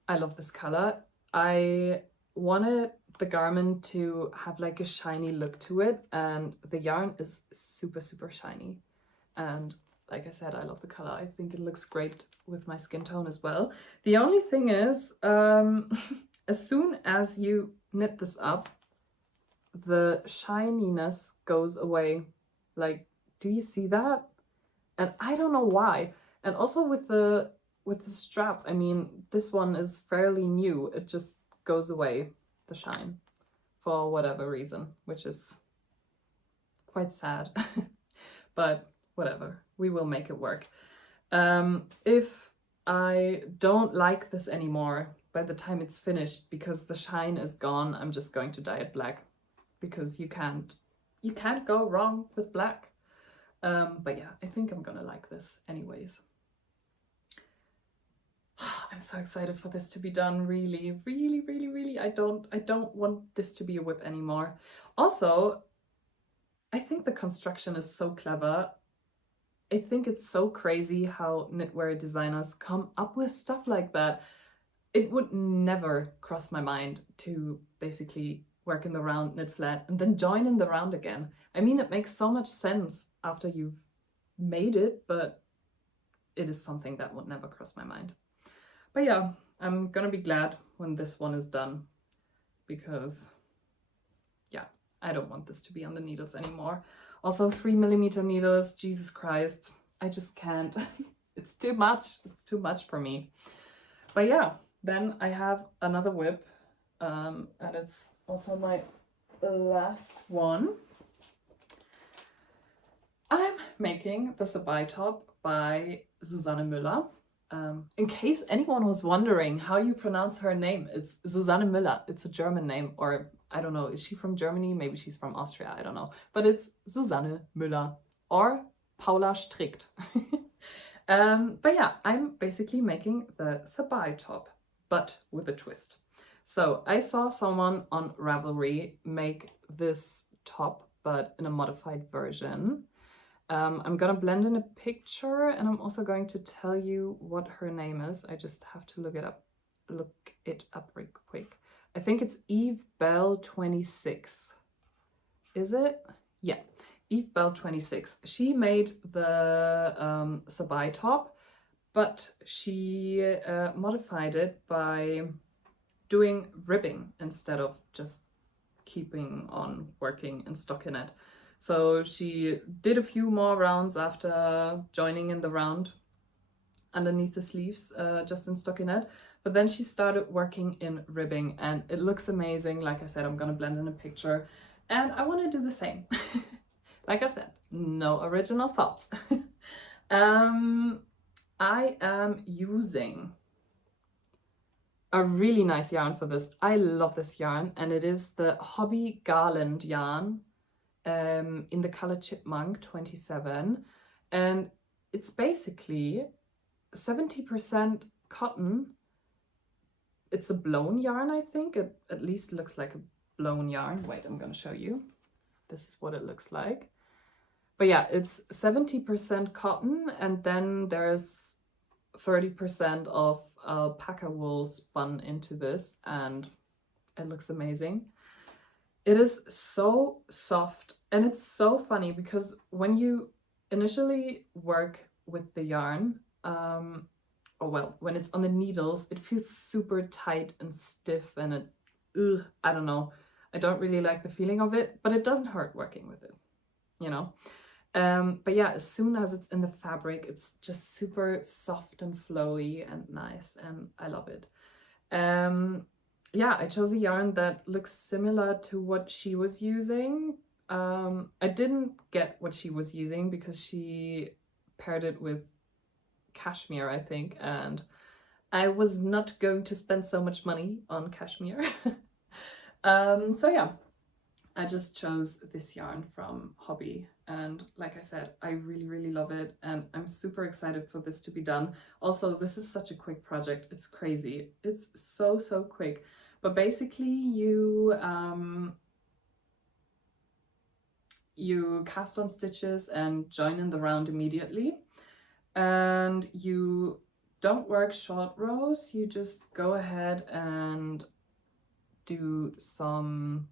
I love this color. I wanted the garment to have like a shiny look to it, and the yarn is super, super shiny. And like I said, I love the color. I think it looks great with my skin tone as well. The only thing is, as soon as you knit this up, the shininess goes away. Like, do you see that? And I don't know why. And also with the strap, I mean, this one is fairly new. It just goes away, the shine, for whatever reason, which is quite sad. But whatever, we will make it work. If I don't like this anymore by the time it's finished because the shine is gone, I'm just going to dye it black, because you can't go wrong with black. But yeah, I think I'm gonna like this anyways. I'm so excited for this to be done. Really, really, really, really. I don't want this to be a whip anymore. Also, I think the construction is so clever. I think it's so crazy how knitwear designers come up with stuff like that. It would never cross my mind to basically work in the round, knit flat, and then join in the round again. I mean, it makes so much sense after you've made it, but it is something that would never cross my mind. But yeah, I'm gonna be glad when this one is done, because yeah, I don't want this to be on the needles anymore. Also 3mm needles, Jesus Christ, I just can't. It's too much for me. But yeah, then I have another whip, and it's also my last one. I'm making the Sabai top by Susanne Müller. In case anyone was wondering how you pronounce her name, it's Susanne Müller. It's a German name, or I don't know, is she from Germany? Maybe she's from Austria, I don't know. But it's Susanne Müller or Paula Strickt. But yeah, I'm basically making the Sabai top, but with a twist. So I saw someone on Ravelry make this top, but in a modified version. I'm gonna blend in a picture, and I'm also going to tell you what her name is. I just have to look it up real quick. I think it's Eve Bell 26. Is it? Yeah, Eve Bell 26. She made the Sabai top, but she modified it by doing ribbing instead of just keeping on working in stockinette. So she did a few more rounds after joining in the round underneath the sleeves, just in stockinette. But then she started working in ribbing, and it looks amazing. Like I said, I'm gonna blend in a picture, and I want to do the same. Like I said, no original thoughts. I am using a really nice yarn for this. I love this yarn, and it is the Hobby Garland yarn in the color Chipmunk 27, and it's basically 70% cotton. It's a blown yarn, I think. It at least looks like a blown yarn. Wait, I'm gonna show you. This is what it looks like. But yeah, it's 70% cotton, and then there's 30% of alpaca wool spun into this, and it looks amazing. It is so soft, and it's so funny because when you initially work with the yarn, when it's on the needles, it feels super tight and stiff, and I don't know. I don't really like the feeling of it, but it doesn't hurt working with it, you know? But yeah, as soon as it's in the fabric, it's just super soft and flowy and nice, and I love it. Yeah, I chose a yarn that looks similar to what she was using. I didn't get what she was using because she paired it with cashmere, I think, and I was not going to spend so much money on cashmere. So yeah, I just chose this yarn from Hobby, and like I said, I really love it, and I'm super excited for this to be done. Also, this is such a quick project, it's crazy. It's so quick. But basically you cast on stitches and join in the round immediately, and you don't work short rows, you just go ahead and do some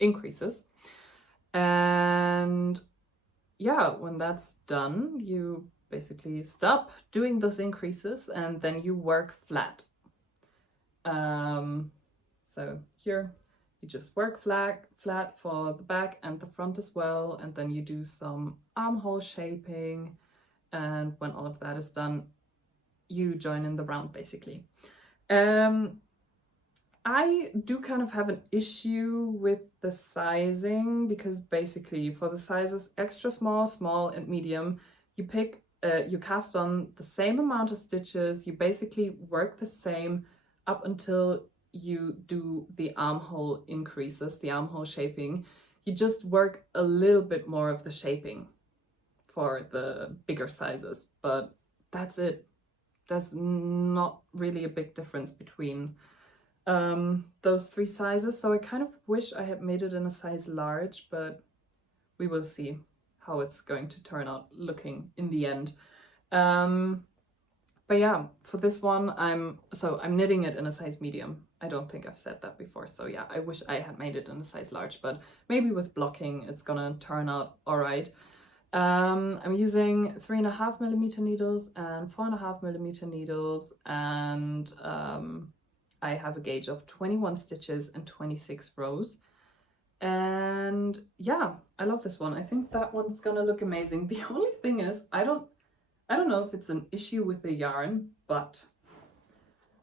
increases. And yeah, when that's done, you basically stop doing those increases and then you work flat. So here you just work flat for the back and the front as well, and then you do some armhole shaping, and when all of that is done, you join in the round basically. I do kind of have an issue with the sizing, because basically for the sizes extra small, small and medium, you cast on the same amount of stitches, you basically work the same up until you do the armhole increases, the armhole shaping. You just work a little bit more of the shaping for the bigger sizes, but that's it. There's not really a big difference between those three sizes, so I kind of wish I had made it in a size large, but we will see how it's going to turn out looking in the end. But yeah, for this one I'm knitting it in a size medium. I don't think I've said that before, so yeah, I wish I had made it in a size large, but maybe with blocking it's gonna turn out all right. I'm using 3.5mm needles and 4.5mm needles, and I have a gauge of 21 stitches and 26 rows. And yeah, I love this one. I think that one's gonna look amazing. The only thing is, I don't know if it's an issue with the yarn, but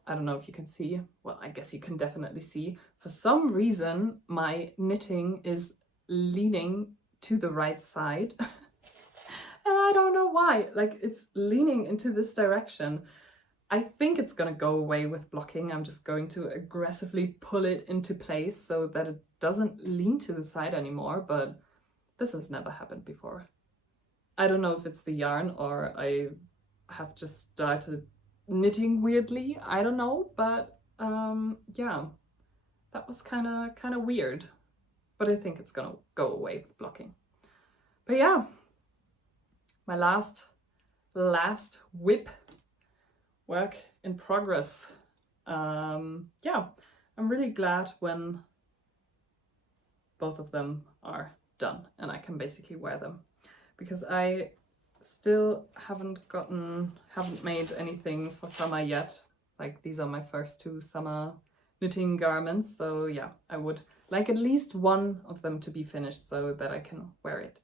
I don't know if you can see. Well, I guess you can definitely see. For some reason, my knitting is leaning to the right side. And I don't know why. Like, it's leaning into this direction. I think it's gonna go away with blocking. I'm just going to aggressively pull it into place so that it doesn't lean to the side anymore, but this has never happened before. I don't know if it's the yarn or I have just started knitting weirdly. I don't know, but yeah, that was kind of weird. But I think it's gonna go away with blocking. But yeah, my last whip, work in progress. Yeah, I'm really glad when both of them are done and I can basically wear them, because I still haven't made anything for summer yet. Like, these are my first 2 summer knitting garments, so yeah, I would like at least one of them to be finished so that I can wear it.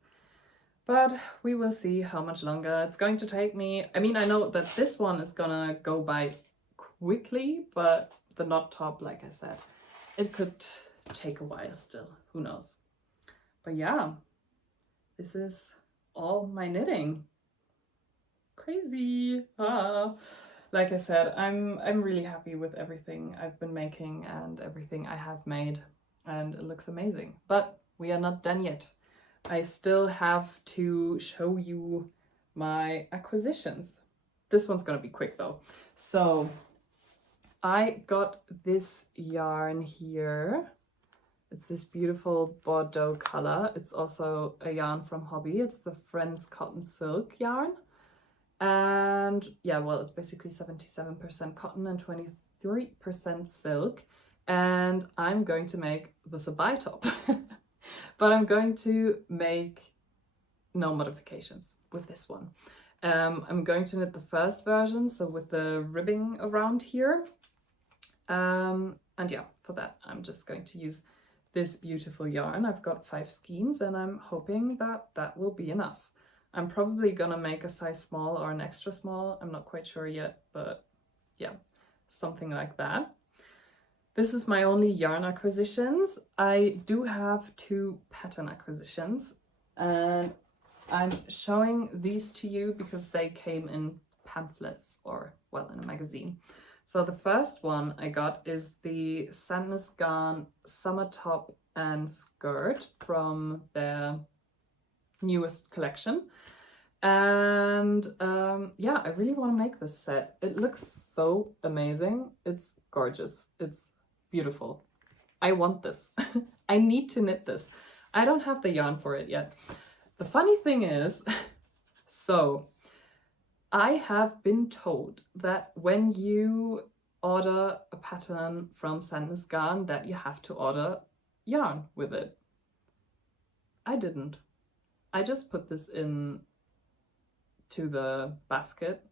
But we will see how much longer it's going to take me. I mean, I know that this one is gonna go by quickly, but the knot top, like I said, it could take a while still, who knows. But yeah, this is all my knitting. Crazy. Like I said, I'm really happy with everything I've been making and everything I have made, and it looks amazing. But we are not done yet. I still have to show you my acquisitions. This one's gonna be quick though. So I got this yarn here. It's this beautiful Bordeaux color. It's also a yarn from Hobby. It's the Friends Cotton Silk yarn. And yeah, well, it's basically 77% cotton and 23% silk. And I'm going to make the Sabai top. But I'm going to make no modifications with this one. I'm going to knit the first version, so with the ribbing around here. And yeah, for that I'm just going to use this beautiful yarn. I've got 5 skeins and I'm hoping that that will be enough. I'm probably gonna make a size small or an extra small. I'm not quite sure yet, but yeah, something like that. This is my only yarn acquisitions. I do have 2 pattern acquisitions, and I'm showing these to you because they came in pamphlets, or well, in a magazine. So the first one I got is the Sandnes Garn summer top and skirt from their newest collection. And yeah, I really want to make this set. It looks so amazing. It's gorgeous. It's beautiful. I want this. I need to knit this. I don't have the yarn for it yet. The funny thing is, so I have been told that when you order a pattern from Sandnes Garn that you have to order yarn with it. I didn't. I just put this in to the basket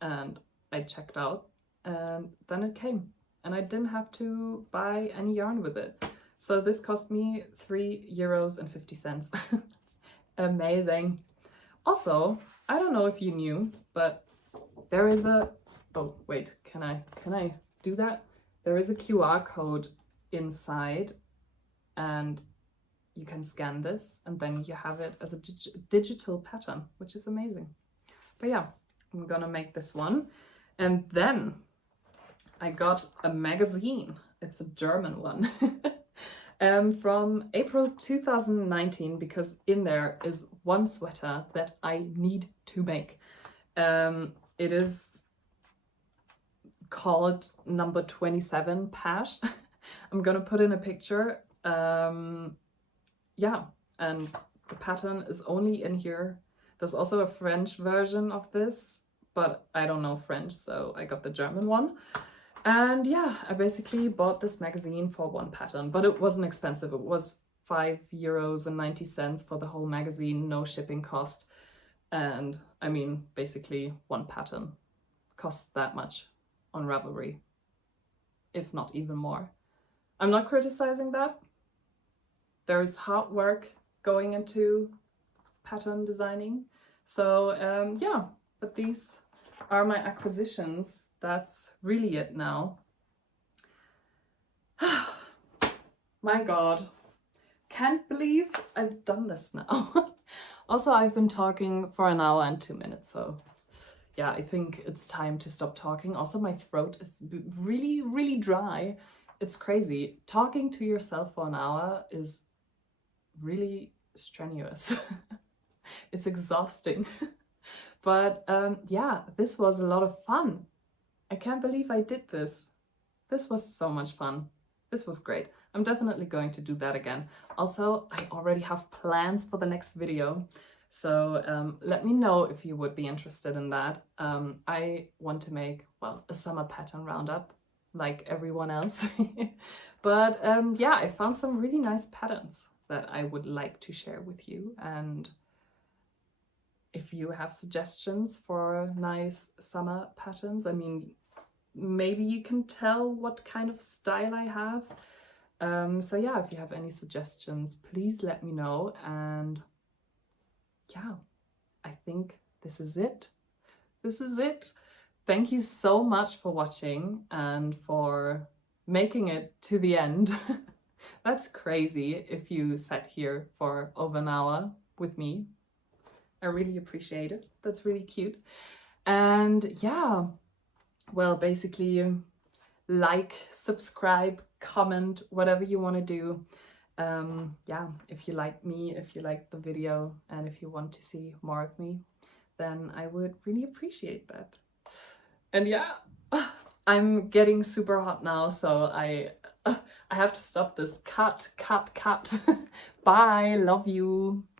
and I checked out, and then it came and I didn't have to buy any yarn with it. So this cost me €3.50. Amazing. Also, I don't know if you knew, but there is a, oh wait, can I do that? There is a QR code inside and you can scan this and then you have it as a digital pattern, which is amazing. But yeah, I'm gonna make this one. And then I got a magazine. It's a German one. From April 2019, because in there is one sweater that I need to make. It is called number 27 Pash. I'm gonna put in a picture. Yeah, and the pattern is only in here. There's also a French version of this, but I don't know French, so I got the German one. And yeah, I basically bought this magazine for one pattern, but it wasn't expensive. It was €5.90 for the whole magazine, no shipping cost. And I mean, basically one pattern costs that much on Ravelry, if not even more. I'm not criticizing that. There is hard work going into pattern designing. So yeah, but these are my acquisitions. That's really it now. My God, can't believe I've done this now. Also, I've been talking for 1 hour and 2 minutes, so yeah, I think it's time to stop talking. Also, my throat is really, really dry. It's crazy. Talking to yourself for 1 hour is really strenuous. It's exhausting. But yeah, this was a lot of fun. I can't believe I did this. This was so much fun. This was great. I'm definitely going to do that again. Also, I already have plans for the next video. So let me know if you would be interested in that. I want to make, well, a summer pattern roundup like everyone else. But yeah, I found some really nice patterns that I would like to share with you. And if you have suggestions for nice summer patterns, I mean, maybe you can tell what kind of style I have. So yeah, if you have any suggestions, please let me know. And yeah, I think this is it. This is it. Thank you so much for watching and for making it to the end. That's crazy if you sat here for over 1 hour with me. I really appreciate it. That's really cute. And yeah, well, basically like, subscribe, comment, whatever you want to do. Yeah, if you like me, if you like the video, and if you want to see more of me, then I would really appreciate that. And yeah, I'm getting super hot now, so I have to stop this. Cut. Bye, love you.